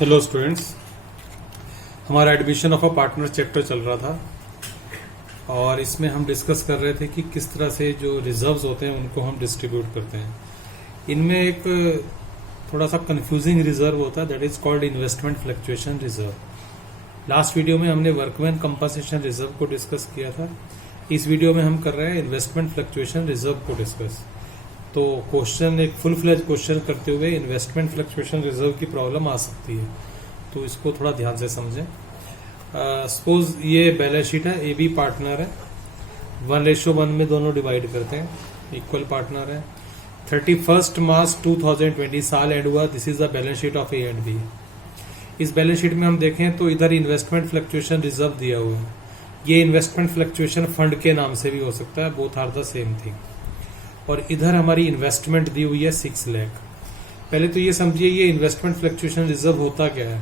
Hello students, हमारा admission of a partner chapter चल रहा था और इसमें हम डिस्कस कर रहे थे कि किस तरह से जो रिजर्व्स होते हैं उनको हम डिस्ट्रीब्यूट करते हैं। इनमें एक थोड़ा सा कंफ्यूजिंग रिजर्व होता है, that is called investment fluctuation reserve. Last video में हमने वर्कमैन कंपनसेशन रिजर्व को डिस्कस किया था। इस वीडियो में हम कर रहे हैं इन्वेस्टमेंट फ्लक्चुएशन रिजर्व को डिस्कस। तो क्वेश्चन एक फुल फ्लेज क्वेश्चन करते हुए इन्वेस्टमेंट फ्लक्चुएशन रिजर्व की प्रॉब्लम आ सकती है, तो इसको थोड़ा ध्यान से समझें। सपोज ये बैलेंस शीट है, ए बी पार्टनर है, 1:1 में दोनों डिवाइड करते हैं, इक्वल पार्टनर है। 31 मार्च 2020 साल एंड हुआ, this is the balance sheet of A and B. इस बैलेंस शीट में हम देखें तो इधर इन्वेस्टमेंट फ्लक्चुएशन रिजर्व दिया हुआ है। ये इन्वेस्टमेंट फ्लक्चुएशन फंड के नाम से भी हो सकता है, both are the same thing. और इधर हमारी इन्वेस्टमेंट दी हुई है 6 लाख। पहले तो ये समझिए ये इन्वेस्टमेंट फ्लक्चुएशन रिजर्व होता क्या है।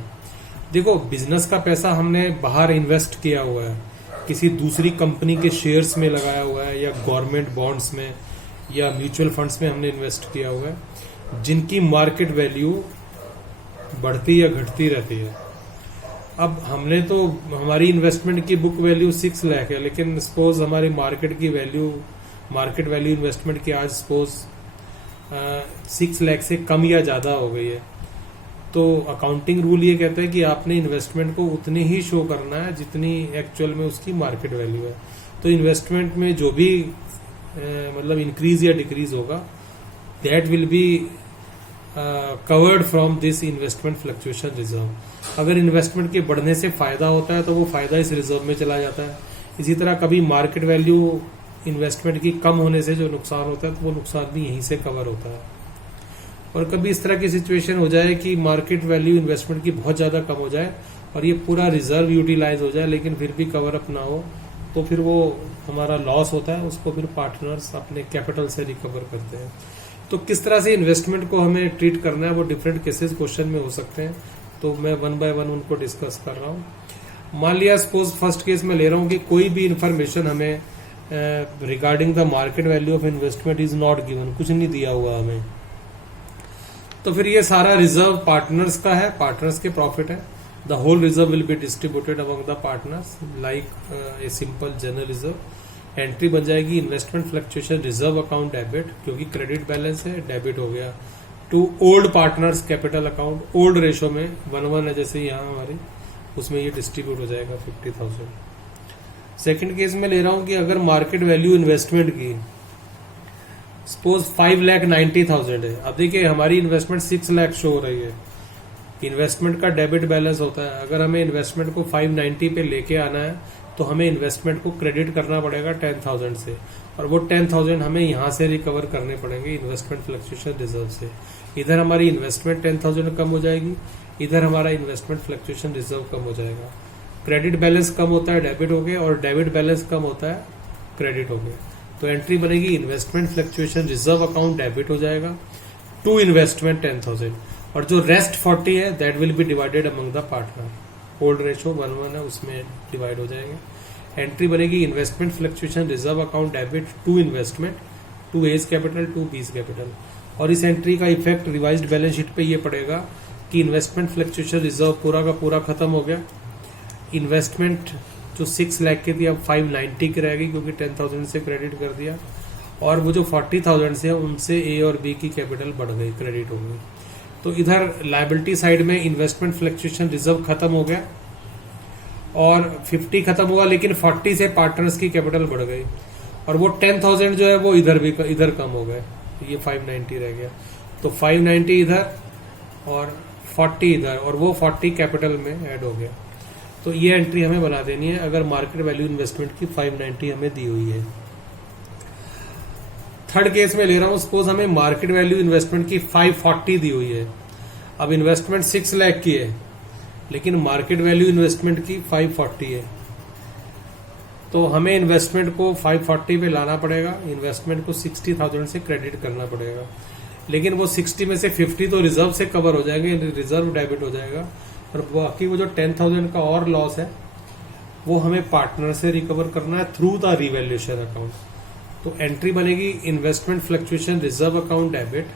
देखो, बिजनेस का पैसा हमने बाहर इन्वेस्ट किया हुआ है, किसी दूसरी कंपनी के शेयर्स में लगाया हुआ है या गवर्नमेंट बॉन्ड्स में या म्यूचुअल फंड्स में हमने इन्वेस्ट किया हुआ है, जिनकी मार्केट वैल्यू बढ़ती या घटती रहती है। अब हमने तो हमारी इन्वेस्टमेंट की बुक वैल्यू 6 लाख है, लेकिन सपोज हमारी मार्केट वैल्यू इन्वेस्टमेंट की आज सपोज 6 लाख से कम या ज्यादा हो गई है, तो अकाउंटिंग रूल ये कहता है कि आपने इन्वेस्टमेंट को उतनी ही शो करना है जितनी एक्चुअल में उसकी मार्केट वैल्यू है। तो इन्वेस्टमेंट में जो भी मतलब इंक्रीज या डिक्रीज होगा, that will be covered from this investment fluctuation reserve. अगर इन्वेस्टमेंट के बढ़ने से फायदा होता है तो वो फायदा इस रिजर्व में चला जाता है। इसी तरह कभी मार्केट वैल्यू इन्वेस्टमेंट की कम होने से जो नुकसान होता है तो वो नुकसान भी यहीं से कवर होता है। और कभी इस तरह की सिचुएशन हो जाए कि मार्केट वैल्यू इन्वेस्टमेंट की बहुत ज्यादा कम हो जाए और ये पूरा रिजर्व यूटिलाइज हो जाए लेकिन फिर भी कवर अप ना हो, तो फिर वो हमारा लॉस होता है, उसको फिर पार्टनर्स अपने कैपिटल से रिकवर करते हैं। तो किस तरह से इन्वेस्टमेंट को हमें ट्रीट करना है वो डिफरेंट केसेस क्वेश्चन में हो सकते हैं, तो मैं 1 बाय 1 उनको डिस्कस कर रहा हूँ। मान लिया सपोज फर्स्ट केस में ले रहा हूँ कि कोई भी इंफॉर्मेशन हमें regarding the market value of investment is not given, कुछ नहीं दिया हुआ हमें, तो फिर ये सारा रिजर्व पार्टनर्स का है, पार्टनर्स के प्रॉफिट है। The whole reserve will be distributed among the partners like a simple general reserve. Entry बन जाएगी investment fluctuation reserve account debit, क्योंकि क्रेडिट बैलेंस है, डेबिट हो गया, to old partners capital account. Old ratio में 1:1 है, जैसे यहाँ हमारी, उसमें ये डिस्ट्रीब्यूट हो जाएगा 50,000। सेकंड केस में ले रहा हूं कि अगर मार्केट वैल्यू इन्वेस्टमेंट की सपोज 5,90,000 है। अब देखिए हमारी इन्वेस्टमेंट 6 लाख शो हो रही है, इन्वेस्टमेंट का डेबिट बैलेंस होता है। अगर हमें इन्वेस्टमेंट को 590 पे लेके आना है तो हमें इन्वेस्टमेंट को क्रेडिट करना पड़ेगा 10,000 से, और वो 10,000 हमें यहां से रिकवर करने पड़ेंगे इन्वेस्टमेंट फ्लक्चुएशन रिजर्व से। इधर हमारी इन्वेस्टमेंट 10,000 कम हो जाएगी, इधर हमारा इन्वेस्टमेंट फ्लक्चुएशन रिजर्व कम हो जाएगा। क्रेडिट बैलेंस कम होता है, डेबिट हो गया, और डेबिट बैलेंस कम होता है, क्रेडिट हो गया। तो एंट्री बनेगी investment fluctuation reserve account debit हो जाएगा टू इन्वेस्टमेंट 10,000, और जो रेस्ट 40 है that will be divided among the partner. Old ratio 1:1 है, उसमें डिवाइड हो जाएगा। एंट्री बनेगी investment fluctuation reserve account debit to investment, to A's capital, to B's capital. और इस एंट्री का इफेक्ट रिवाइज्ड बैलेंस शीट पे ये पड़ेगा कि इन्वेस्टमेंट फ्लक्चुएशन रिजर्व पूरा का पूरा खत्म हो गया। इन्वेस्टमेंट जो 6 लाख की थी अब 590 की रहेगी, क्योंकि 10,000 से क्रेडिट कर दिया, और वो जो 40,000 से उनसे ए और बी की कैपिटल बढ़ गई, क्रेडिट हो गई। तो इधर लायबिलिटी साइड में इन्वेस्टमेंट फ्लक्चुएशन रिजर्व खत्म हो गया और 50 खत्म हुआ, लेकिन 40 से पार्टनर्स की कैपिटल बढ़ गई, और वो 10,000 जो है वो इधर कम हो गए, ये 590 रह गया। तो 590 इधर और 40 इधर, और वो 40 कैपिटल में ऐड हो गया। तो ये एंट्री हमें बना देनी है अगर मार्केट वैल्यू इन्वेस्टमेंट की 590 हमें दी हुई है। थर्ड केस में ले रहा हूं, सपोज हमें मार्केट वैल्यू इन्वेस्टमेंट की 540 दी हुई है। अब इन्वेस्टमेंट 6 लाख की है, लेकिन मार्केट वैल्यू इन्वेस्टमेंट की 540 है, तो हमें इन्वेस्टमेंट को 540 पे लाना पड़ेगा, इन्वेस्टमेंट को 60,000 से क्रेडिट करना पड़ेगा। लेकिन वो 60 में से 50 तो रिजर्व से कवर हो जाएंगे, रिजर्व डेबिट हो जाएगा, और बाकी वो जो 10,000 का और लॉस है वो हमें पार्टनर से रिकवर करना है थ्रू द रिवैल्यूएशन अकाउंट। तो एंट्री बनेगी investment fluctuation reserve account debit,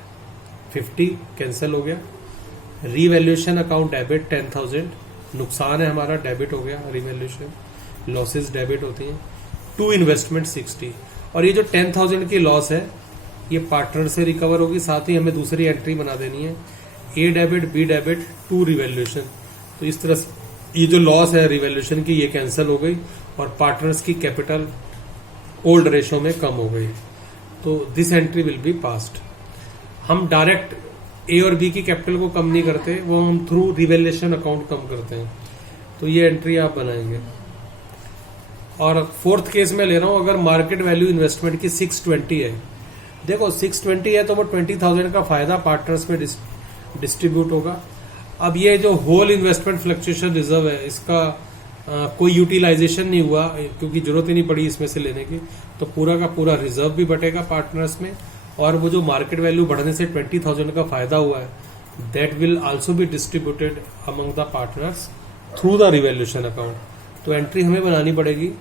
50 cancel हो गया, रीवैल्यूएशन अकाउंट डेबिट 10,000, नुकसान है हमारा, डेबिट हो गया, रीवैल्यूएशन लॉसेस डेबिट होती हैं। टू इन्वेस्टमेंट 60, और ये जो 10,000 की लॉस है ये पार्टनर से रिकवर होगी, साथ ही हमें दूसरी एंट्री बना देनी है, A debit B debit to revaluation. तो इस तरह से ये जो लॉस है रिवैल्यूएशन की ये कैंसिल हो गई और पार्टनर्स की कैपिटल ओल्ड रेशो में कम हो गई। तो this entry will be passed. हम डायरेक्ट ए और बी की कैपिटल को कम नहीं करते, वो हम थ्रू रिवैल्यूएशन अकाउंट कम करते हैं। तो ये एंट्री आप बनाएंगे। और फोर्थ केस में ले रहा हूं, अगर मार्केट वैल्यू इन्वेस्टमेंट की 620 है, देखो 620 है तो वो 20,000 का फायदा पार्टनर्स में डिस्ट्रीब्यूट होगा। अब ये जो होल इन्वेस्टमेंट फ्लक्चुएशन रिजर्व है इसका कोई यूटिलाइजेशन नहीं हुआ क्योंकि जरूरत ही नहीं पड़ी इसमें से लेने की, तो पूरा का पूरा रिजर्व भी बटेगा पार्टनर्स में, और वो जो मार्केट वैल्यू बढ़ने से 20,000 का फायदा हुआ है that will also be distributed among the partners through the revaluation account. तो एंट्री हमें बनानी पड़ेगी,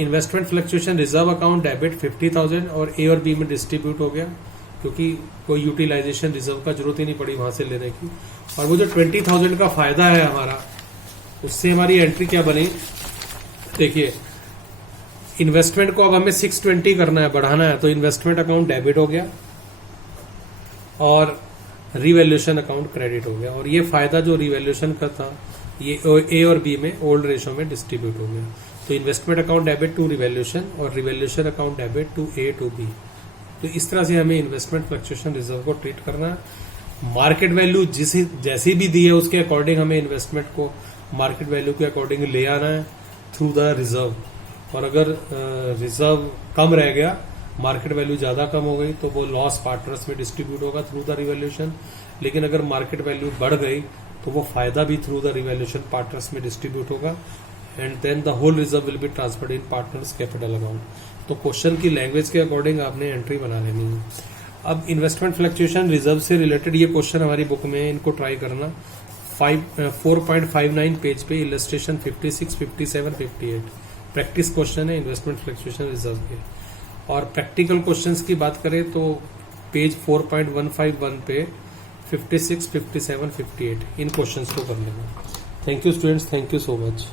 investment fluctuation reserve account debit 50,000 और ए और बी में डिस्ट्रीब्यूट हो गया क्योंकि कोई यूटिलाइजेशन रिजर्व का जरूरत ही नहीं पड़ी वहां से लेने की। और वो जो 20,000 का फायदा है हमारा, उससे हमारी एंट्री क्या बनी, देखिए इन्वेस्टमेंट को अब हमें 620 करना है, बढ़ाना है, तो इन्वेस्टमेंट अकाउंट डेबिट हो गया और रिवैल्यूएशन अकाउंट क्रेडिट हो गया, और ये फायदा जो रिवैल्यूएशन का था ये ए और बी में ओल्ड रेशो में डिस्ट्रीब्यूट हो गया। तो investment account debit to revaluation और revaluation account debit to A to B. तो इस तरह से हमें इन्वेस्टमेंट फ्लक्चुएशन रिजर्व को ट्रीट करना है। मार्केट वैल्यू जैसी भी दी है उसके अकॉर्डिंग हमें इन्वेस्टमेंट को मार्केट वैल्यू के अकॉर्डिंग ले आना है थ्रू द रिजर्व। और अगर रिजर्व कम रह गया, मार्केट वैल्यू ज्यादा कम हो गई, तो वो लॉस पार्टनर्स में डिस्ट्रीब्यूट होगा थ्रू द रिवैल्यूएशन। लेकिन अगर मार्केट वैल्यू बढ़ गई तो वो फायदा भी थ्रू द रिवैल्यूएशन पार्टनर्स में डिस्ट्रीब्यूट होगा, and then the whole reserve will be transferred in partners capital account. तो क्वेश्चन की लैंग्वेज के अकॉर्डिंग आपने एंट्री बना लेनी है। अब इन्वेस्टमेंट फ्लक्चुएशन रिजर्व से रिलेटेड ये क्वेश्चन हमारी बुक में, इनको ट्राई करना। 4.59 पेज पे इलस्ट्रेशन 56, 57, 58 प्रैक्टिस क्वेश्चन है इन्वेस्टमेंट फ्लक्चुएशन रिजर्व के। और प्रैक्टिकल क्वेश्चंस की बात करें तो पेज 4.151 पे 56, 57, 58 इन क्वेश्चंस को कर लेना। Thank you students, thank you so much.